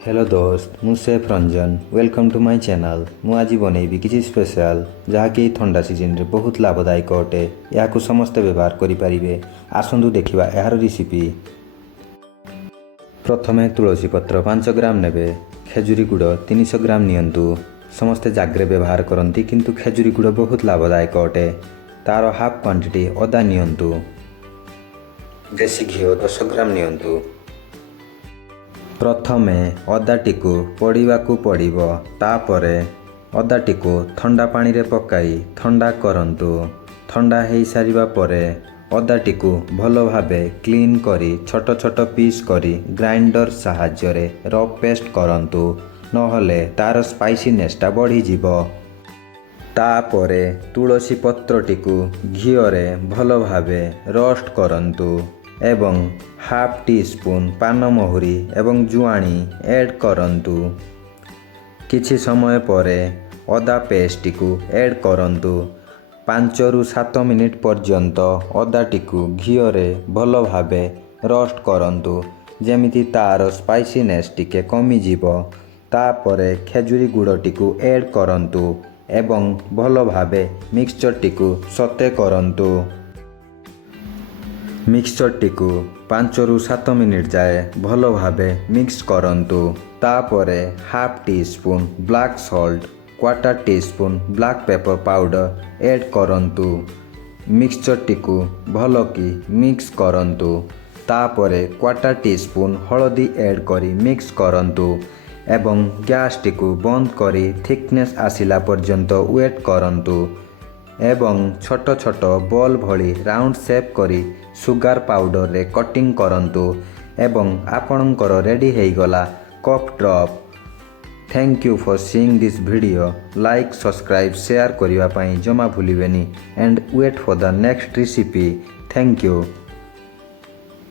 Hello दोस्त मु सेफ Ranjan welcome to my channel. मु आज बनैबी किसी स्पेशल जहाँकि ठंडा सीजन रे बहुत लाभदायक अटे। या समस्ते व्यवहार करें। आसतु देखा यार रेसिपी। प्रथमे तुलसी पत्र 5 ग्राम नेबे, खेजुरी गुड़ 300 ग्राम नियंतु। समस्ते जाग्रे व्यवहार करती किंतु खेजुरी गुड़ बहुत लाभदायक अटे। तार हाफ क्वांटिटी अदा नियंतु। देसी घी 10 ग्राम नियंतु। प्रथमे अदाटीकु पड़ाकू पड़ो, तापरे अदाटीकु ठंडा पानी रे पकाई ठंडा करंतु। ठंडा हो सारिबा परे अदाटीकु भल भाबे क्लीन करी छोट छोट पीस करी ग्राइंडर साहाय्य रे रफ पेस्ट करंतु, नहले तार स्पाइसीनेसटा बढ़ी जीवो। तापरे तुलसी पत्रटीकु घीरे भल भाबे रोस्ट करंतु एवं हाफ टी स्पून पान महुरी एवं जुआणी ऐड करंतु। किछि समय परे अदा पेस्टटीकु ऐड करंतु। 5 ରୁ 7 मिनिट पर्यंत अदाटीकु घीरे भल भाबे रोस्ट करंतु, जेमिति तार स्पाइसीनेस टिके कमी जीवो। तापरे खेजुरी गुड़टीकु ऐड करंतु एवं भल भाबे मिक्सचरटीकु सते करंतु। मिक्सचरटीकु 5 ରୁ 7 मिनिट जाए भल भाबे मिक्स करंतु। तापरे half tea spoon black salt, quarter tea spoon black pepper powder add करंतु। मिक्सचरटीकु भल की मिक्स करंतु। तापरे क्वार्टर टी स्पून हळदी ऐड करी मिक्स करंतु एवं गैस टीकु बंद करी थिकनेस आसिला पर्यंत वेट करंतु एवं छोट छोट बॉल भली राउंड शेप करी सुगार पाउडर रे कटिंग करंतु एवं आपणकर रेडी हो गला cough drop. Thank you for seeing this video. Like subscribe share करने जमा भूलिबेनी and wait for the next recipe. Thank you.